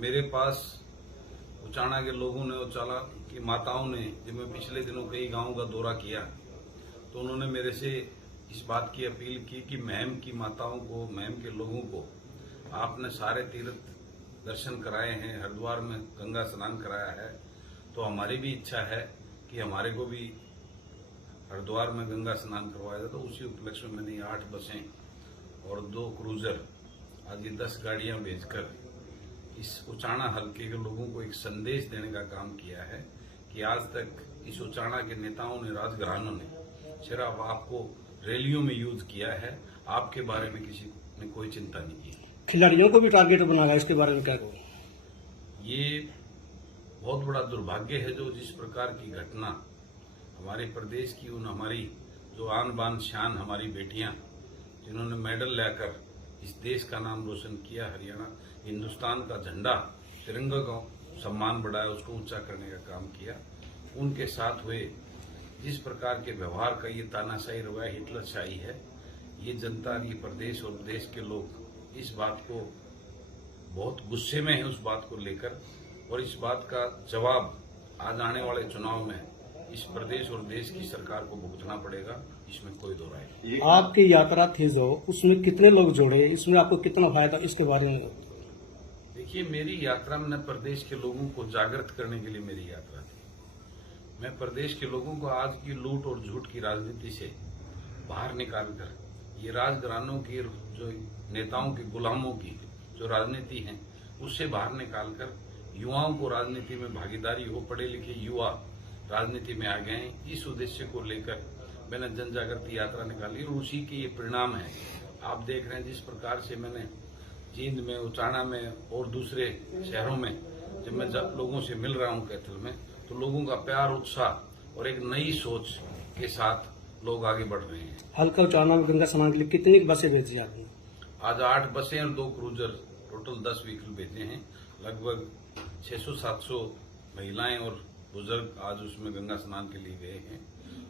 मेरे पास उचाना के लोगों ने, उचाना की माताओं ने, जब मैं पिछले दिनों कई गांवों का दौरा किया तो उन्होंने मेरे से इस बात की अपील की कि महम की माताओं को, महम के लोगों को आपने सारे तीर्थ दर्शन कराए हैं, हरिद्वार में गंगा स्नान कराया है, तो हमारी भी इच्छा है कि हमारे को भी हरिद्वार में गंगा स्नान करवाया जाए। तो उसी उपलक्ष्य में मैंने 8 बसें और 2 क्रूजर आदि 10 गाड़ियां भेजकर इस उचाना हल्के के लोगों को एक संदेश देने का काम किया है कि आज तक इस उचाना के नेताओं ने, राजघरानों ने सिर्फ आपको रैलियों में यूज किया है, आपके बारे में किसी ने कोई चिंता नहीं की। खिलाड़ियों को भी टारगेट बनाया, इसके बारे में क्या कहो? ये बहुत बड़ा दुर्भाग्य है जो जिस प्रकार की घटना हमारे प्रदेश की, उन हमारी जो आन बान शान हमारी बेटियां जिन्होंने मेडल लाकर इस देश का नाम रोशन किया, हरियाणा हिंदुस्तान का झंडा, तिरंगा का सम्मान बढ़ाया, उसको ऊंचा करने का काम किया, उनके साथ हुए जिस प्रकार के व्यवहार का ये तानाशाही रवैया, हिटलरशाही है, ये जनता, ये प्रदेश और देश के लोग इस बात को बहुत गुस्से में है, उस बात को लेकर, और इस बात का जवाब आज आने वाले चुनाव में इस प्रदेश और देश की सरकार को भुगतना पड़ेगा, इसमें कोई दो राय नहीं। आपकी यात्रा थी जो, उसमें कितने लोग जुड़े, इसमें आपको कितना फायदा, इसके बारे में? देखिए, मेरी यात्रा में प्रदेश के लोगों को जागृत करने के लिए मेरी यात्रा थी। मैं प्रदेश के लोगों को आज की लूट और झूठ की राजनीति से बाहर निकालकर, ये राजघरानों की, जो नेताओं की, गुलामों की जो राजनीति है, उससे बाहर निकालकर युवाओं को राजनीति में भागीदारी हो, पढ़े लिखे युवा राजनीति में आ गए हैं, इस उद्देश्य को लेकर मैंने जन जागृति यात्रा निकाली और उसी के ये परिणाम है। आप देख रहे हैं जिस प्रकार से मैंने जींद में, उचाना में और दूसरे शहरों में जब मैं लोगों से मिल रहा हूं कैथल में, तो लोगों का प्यार, उत्साह और एक नई सोच के साथ लोग आगे बढ़ रहे हैं। हल्का उचाना में गंगा स्नान के लिए कितनी बसें भेजी आपने? आज 8 बसें और 2 क्रूजर, टोटल 10 व्हीकल भेजे हैं। लगभग 600-700 महिलाएं और बुजुर्ग आज उसमें गंगा स्नान के लिए गए हैं,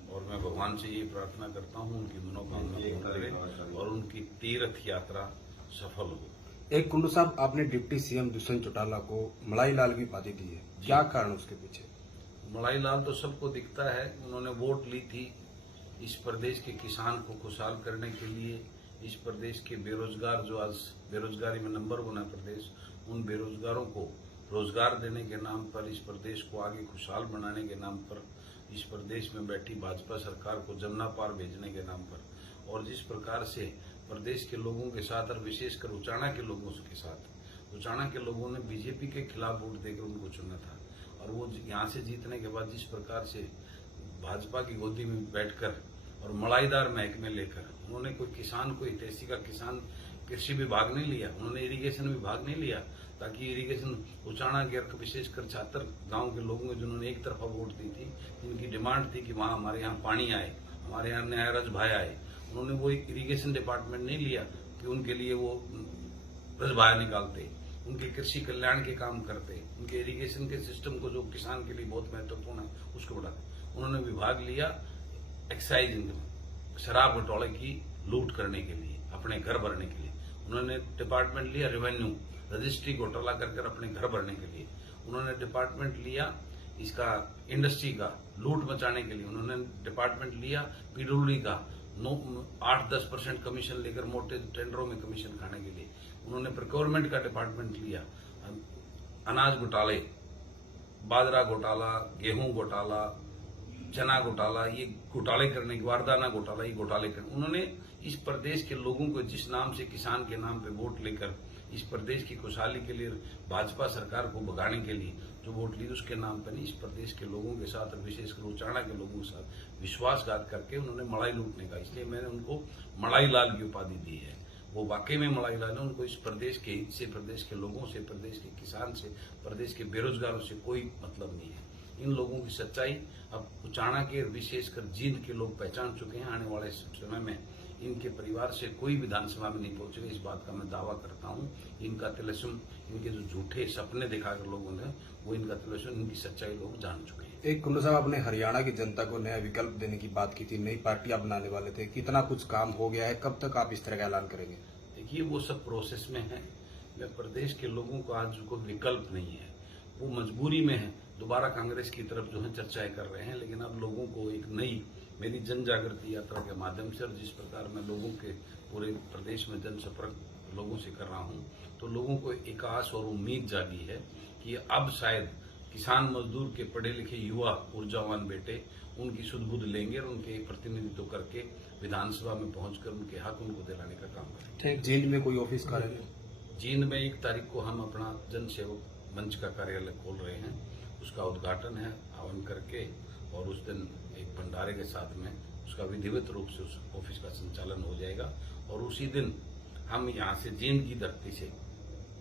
और मैं भगवान से ये प्रार्थना करता हूं उनकी मनोकामना पूर्ण करे और उनकी तीर्थ यात्रा सफल हो। एक कुंडू साहब, आपने डिप्टी सीएम दुष्यंत चौटाला को मलाई लाल की उपाधि दी है, क्या कारण उसके पीछे? मलाई लाल तो सबको दिखता है, उन्होंने वोट ली थी इस प्रदेश के किसान को खुशहाल करने के लिए, इस प्रदेश के बेरोजगार, जो आज बेरोजगारी में नंबर 1 है प्रदेश, उन बेरोजगारों को रोजगार देने के नाम पर, इस प्रदेश को आगे खुशहाल बनाने के नाम पर, इस प्रदेश में बैठी भाजपा सरकार को जमुना पार भेजने के नाम पर, और जिस प्रकार से प्रदेश के लोगों के साथ और विशेषकर उचाना के लोगों के साथ, उचाना के लोगों ने बीजेपी के खिलाफ वोट देकर उनको चुना था, और वो यहाँ से जीतने के बाद जिस प्रकार से भाजपा की गोदी में बैठकर और मलाईदार महकमे लेकर उन्होंने कोई किसान, कोई हितैषी का किसान कृषि विभाग नहीं लिया, उन्होंने इरिगेशन विभाग नहीं लिया, ताकि इरिगेशन उचाना के विशेषकर छात्र गांव के लोगों को जिन्होंने एक तरफा वोट दी थी, जिनकी डिमांड थी कि वहां हमारे यहाँ पानी आए, हमारे यहाँ न्याय रजभाई आए, उन्होंने वो इरिगेशन डिपार्टमेंट नहीं लिया कि उनके लिए वो रजभाया निकालते, उनके कृषि कल्याण के काम करते, उनके इरिगेशन के सिस्टम को जो किसान के लिए बहुत महत्वपूर्ण है उसको बढ़ाते। उन्होंने विभाग लिया एक्साइज इनकम, शराब घोटाले की लूट करने के लिए, अपने घर भरने के लिए। उन्होंने डिपार्टमेंट लिया रेवेन्यू, रजिस्ट्री घोटाला कर अपने घर भरने के लिए। उन्होंने डिपार्टमेंट लिया इसका इंडस्ट्री का लूट मचाने के लिए। उन्होंने डिपार्टमेंट लिया पीडब्ल्यूडी का 8-10% कमीशन लेकर मोटे टेंडरों में कमीशन खाने के लिए। उन्होंने प्रोक्योरमेंट का डिपार्टमेंट लिया, अनाज घोटाले, बाजरा घोटाला, गेहूं घोटाला, चना घोटाला, ये घोटाले करने, वारदाना घोटाला, ये घोटाले करने। उन्होंने इस प्रदेश के लोगों को जिस नाम से किसान के नाम पे वोट लेकर इस प्रदेश की खुशहाली के लिए, भाजपा सरकार को भगाने के लिए जो वोट ली, उसके नाम पर नहीं, इस प्रदेश के लोगों के साथ और विशेषकर उचाना के लोगों के साथ विश्वासघात करके उन्होंने मलाई लूटने का, इसलिए मैंने उनको मलाई लाल की उपाधि दी है। वो वाकई में मलाई लाल है, उनको इस प्रदेश के हित से, प्रदेश के लोगों से, प्रदेश के किसान से, प्रदेश के बेरोजगारों से कोई मतलब नहीं है। इन लोगों की सच्चाई अब उचाना के, विशेषकर जींद के लोग पहचान चुके हैं। आने वाले समय में इनके परिवार से कोई विधानसभा में नहीं पहुंचेगा, इस बात का मैं दावा करता हूं। इनका तिलस्म, इनके जो झूठे सपने दिखाकर लोगों ने, वो इनका तिलस्म, इनकी सच्चाई लोग जान चुके हैं। एक कुंडू साहब, आपने हरियाणा की जनता को नया विकल्प देने की बात की थी, नई पार्टियां बनाने वाले थे, कितना कुछ काम हो गया है, कब तक आप इस तरह का ऐलान करेंगे? देखिए, वो सब प्रोसेस में है, में प्रदेश के लोगों को आज कोई विकल्प नहीं है, वो मजबूरी में है, दोबारा कांग्रेस की तरफ जो है चर्चाएं कर रहे हैं। लेकिन अब लोगों को एक नई मेरी जन जागृति यात्रा के माध्यम से और जिस प्रकार मैं लोगों के पूरे प्रदेश में जनसंपर्क लोगों से कर रहा हूं, तो लोगों को एक आस और उम्मीद जागी है कि अब शायद किसान मजदूर के पढ़े लिखे युवा ऊर्जावान बेटे उनकी सुध बुध लेंगे और उनके प्रतिनिधित्व करके विधानसभा में पहुंचकर उनके हक उनको दिलाने का काम करेंगे। जींद में कोई ऑफिस कार्यालय? जींद में 1 तारीख को हम अपना जन सेवक मंच का कार्यालय खोल रहे हैं, उसका उद्घाटन है हवन करके, और उस दिन एक भंडारे के साथ में उसका विधिवत रूप से उस ऑफिस का संचालन हो जाएगा। और उसी दिन हम यहाँ से जींद की धरती से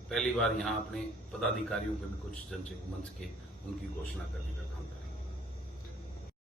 पहली बार यहाँ अपने पदाधिकारियों के भी कुछ जनसेवक मंच के उनकी घोषणा करने का काम